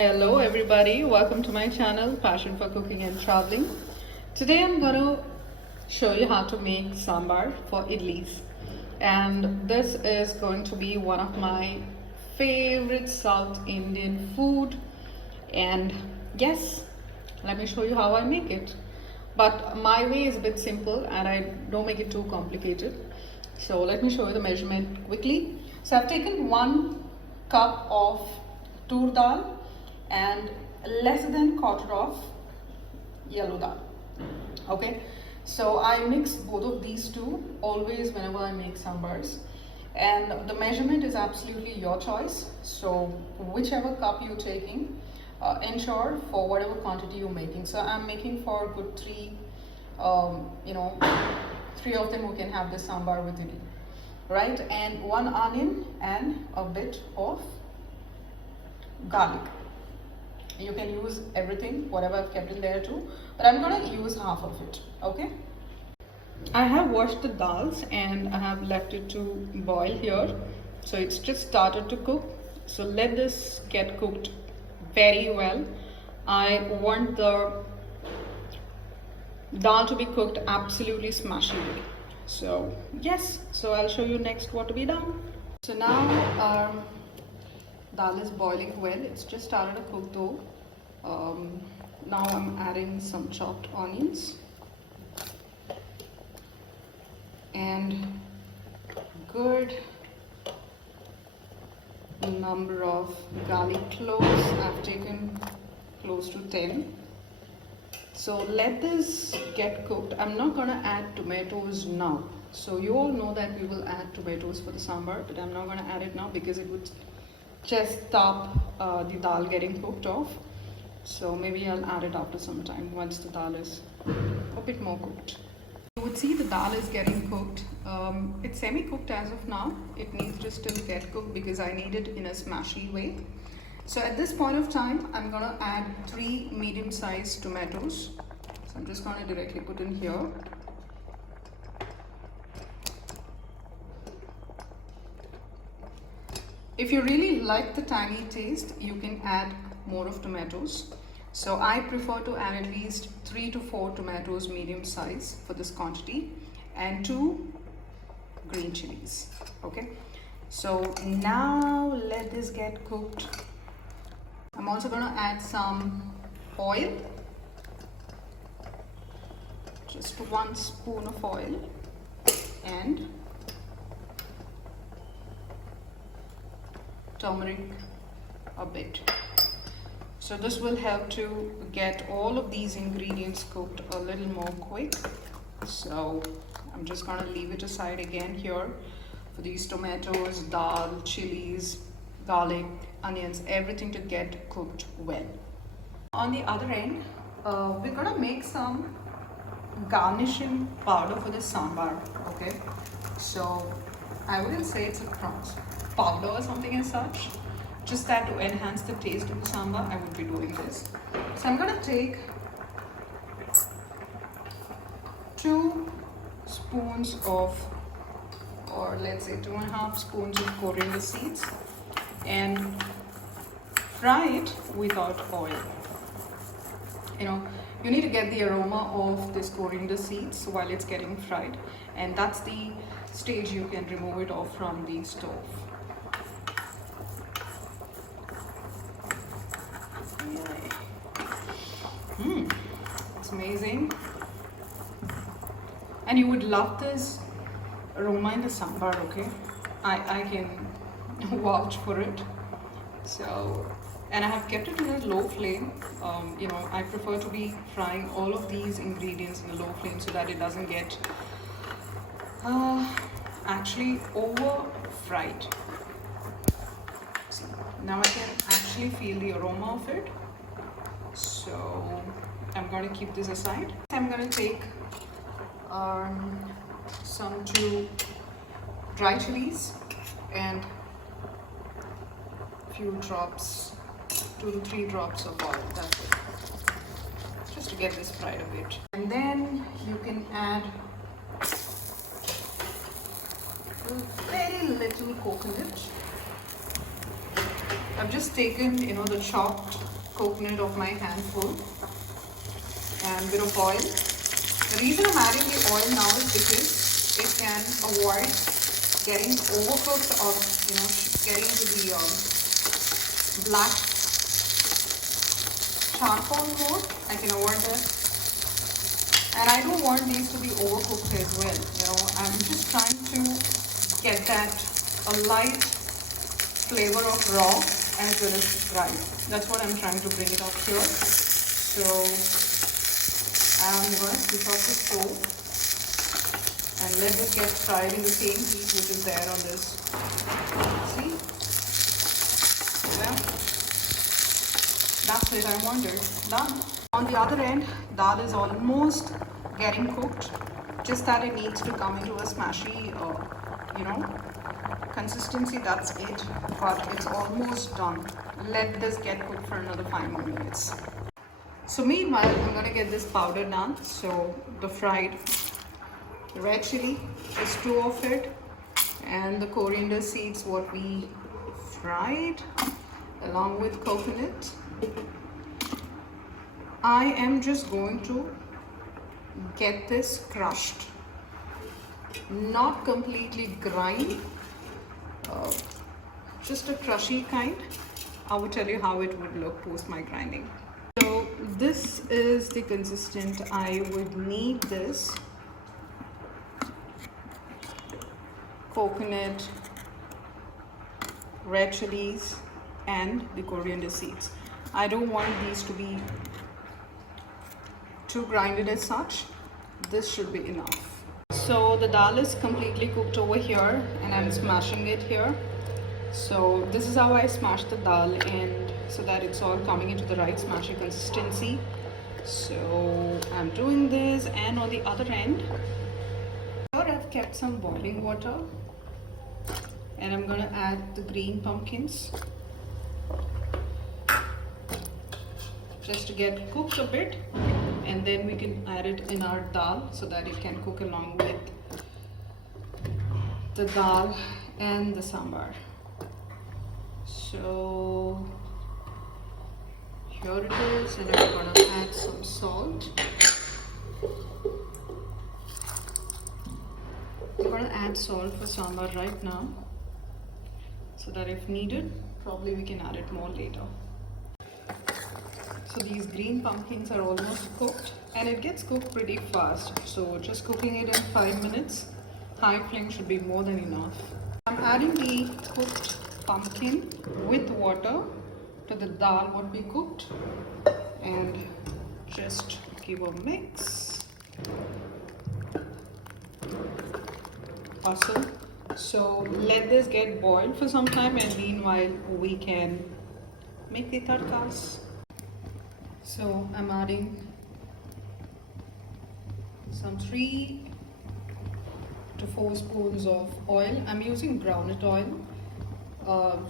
Hello everybody, welcome to my channel Passion for Cooking and Traveling. Today I'm going to show you how to make sambar for idlis, and this is going to be one of my favorite South Indian food. And yes, let me show you how I make it, but my way is a bit simple and I don't make it too complicated. So let me show you the measurement quickly. So I've taken 1 cup of tur dal and less than quarter of yellow dal. Okay, so I mix both of these two always whenever I make sambars, and the measurement is absolutely your choice. So whichever cup you're taking, ensure for whatever quantity you're making. So I'm making for a good three, three of them who can have this sambar with it, right? And 1 onion and a bit of garlic. You can use everything, whatever I've kept in there too, but I'm gonna use half of it. Okay, I have washed the dals and I have left it to boil here. So it's just started to cook, so let this get cooked very well. I want the dal to be cooked absolutely smashingly. So yes, so I'll show you next what to be done. So now our dal is boiling well. It's just started to cook though. Now I'm adding some chopped onions and good number of garlic cloves. I've taken close to 10. So let this get cooked. I'm not gonna add tomatoes now. So you all know that we will add tomatoes for the sambar, but I'm not gonna add it now because it would just stop the dal getting cooked off. So maybe I'll add it after some time once the dal is a bit more cooked. You would see the dal is getting cooked. It's semi-cooked as of now. It needs to still get cooked because I need it in a smashy way. So at this point of time, I'm gonna add 3 medium-sized tomatoes. So I'm just gonna directly put in here. If you really like the tangy taste, you can add more of tomatoes. So I prefer to add at least 3 to 4 tomatoes medium size for this quantity, and 2 green chilies. Okay, so now let this get cooked. I'm also going to add some oil, just 1 spoon of oil, and turmeric a bit. So this will help to get all of these ingredients cooked a little more quick. So I'm just going to leave it aside again here for these tomatoes, dal, chilies, garlic, onions, everything to get cooked well. On the other end, we're going to make some garnishing powder for the sambar. Okay, so I wouldn't say it's a powder or something as such, just that to enhance the taste of the sambar I would be doing this. So I'm going to take 2 spoons of, or let's say 2.5 spoons of coriander seeds, and fry it without oil. You need to get the aroma of this coriander seeds while it's getting fried, and that's the stage you can remove it off from the stove. It's amazing, and you would love this aroma in the sambar. Okay, I can vouch for it. So, and I have kept it in a low flame. I prefer to be frying all of these ingredients in a low flame so that it doesn't get actually over fried. See, now I can actually feel the aroma of it. So I'm going to keep this aside. I'm going to take some 2 dry chilies and few drops, 2 to 3 drops of oil. That's it, just to get this fried a bit. And then you can add very little coconut I've just taken, the chopped coconut of my handful and a bit of oil. The reason I'm adding the oil now is because it can avoid getting overcooked or, getting into the black charcoal mode. I can avoid that. And I don't want these to be overcooked as well. I'm just trying to get that a light flavor of raw as well as fried. That's what I'm trying to bring it up here. So I'm going to switch off the stove and let this get fried in the same heat which is there on this. See? Yeah. That's it, I wondered. Done. On the other end, dal is almost getting cooked. Just that it needs to come into a smashy, consistency. That's it. But it's almost done. Let this get cooked for another 5 more minutes. So meanwhile, I'm gonna get this powder done. So the fried red chili, just 2 of it, and the coriander seeds, what we fried, along with coconut. I am just going to get this crushed, not completely grind, just a crushy kind. I will tell you how it would look post my grinding. So this is the consistent I would need. This coconut, red chilies and the coriander seeds. I don't want these to be too grinded as such. This should be enough. So the dal is completely cooked over here and I'm smashing it here. So this is how I smash the dal, and so that it's all coming into the right smashy consistency. So I'm doing this, and on the other end here I've kept some boiling water and I'm gonna add the green pumpkins just to get cooked a bit, and then we can add it in our dal so that it can cook along with the dal and the sambar. So here it is, and I'm gonna add some salt. I'm gonna add salt for sambar right now, so that if needed, probably we can add it more later. So these green pumpkins are almost cooked, and it gets cooked pretty fast. So just cooking it in 5 minutes, high flame should be more than enough. I'm adding the cooked pumpkin with water to the dal what we cooked, and just give a mix. Awesome. So let this get boiled for some time, and meanwhile we can make the tadkas. So I'm adding some 3 to 4 spoons of oil. I'm using groundnut oil.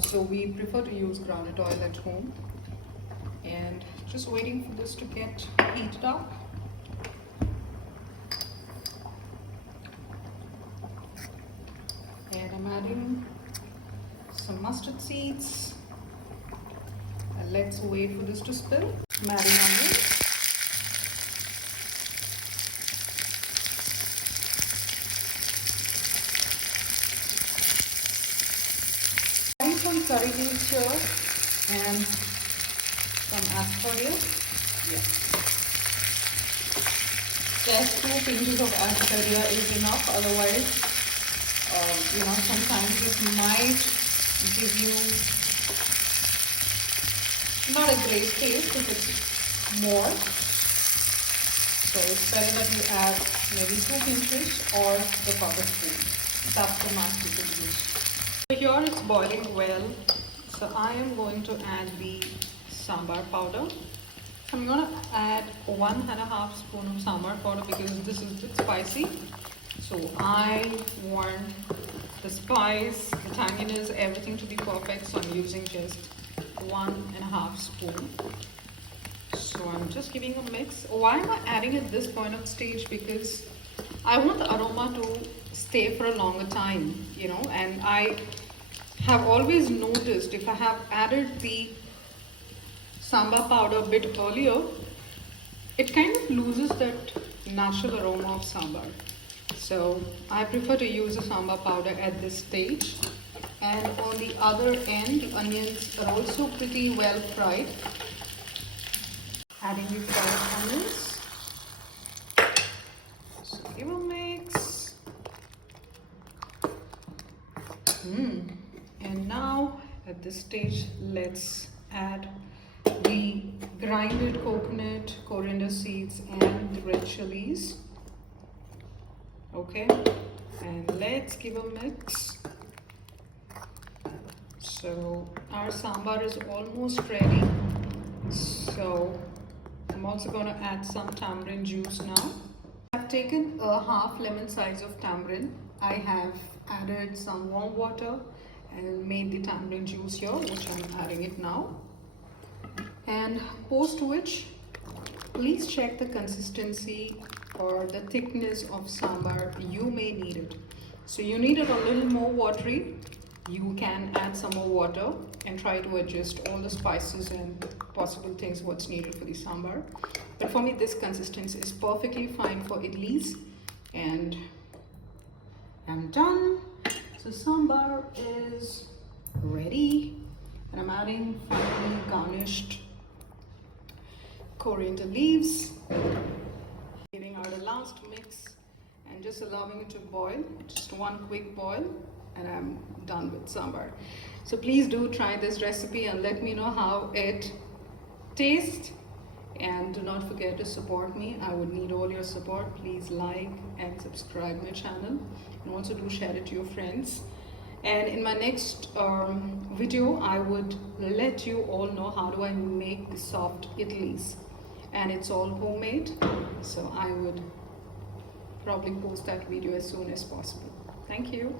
So we prefer to use groundnut oil at home, and just waiting for this to get heated up. And I'm adding some mustard seeds, and let's wait for this to spill. I'm adding onions. Some curry leaves here and some asparagus. Yeah. Just 2 pinches of asparagus is enough. Otherwise, sometimes it might give you not a great taste if it's more. So it's better that you add maybe 2 pinches or the proper spoon. That's the max you could use. So here it's boiling well, so I am going to add the sambar powder. So I'm going to add 1.5 spoon of sambar powder because this is a bit spicy. So I want the spice, the tanginess, everything to be perfect. So I'm using just 1.5 spoon. So I'm just giving a mix. Why am I adding at this point of stage? Because I want the aroma to stay for a longer time, and I have always noticed if I have added the sambar powder a bit earlier, it kind of loses that natural aroma of sambar. So I prefer to use the sambar powder at this stage. And on the other end, the onions are also pretty well fried. Adding the fried onions. So give a mix. And now at this stage, let's add the grinded coconut, coriander seeds, and the red chilies. Okay, and let's give a mix. So our sambar is almost ready. So I'm also going to add some tamarind juice now. I've taken a half lemon size of tamarind. I have added some warm water and made the tamarind juice here, which I'm adding it now. And post which, please check the consistency or the thickness of sambar. You may need it. So you need it a little more watery. You can add some more water and try to adjust all the spices and possible things what's needed for the sambar. But for me, this consistency is perfectly fine for idlis. And I'm done. So sambar is ready. And I'm adding finely garnished coriander leaves. Giving out a last mix and just allowing it to boil. Just one quick boil. And I'm done with sambar. So please do try this recipe and let me know how it tastes. And do not forget to support me. I would need all your support. Please like and subscribe my channel. And also do share it to your friends. And in my next video, I would let you all know how do I make the soft idlis. And it's all homemade. So I would probably post that video as soon as possible. Thank you.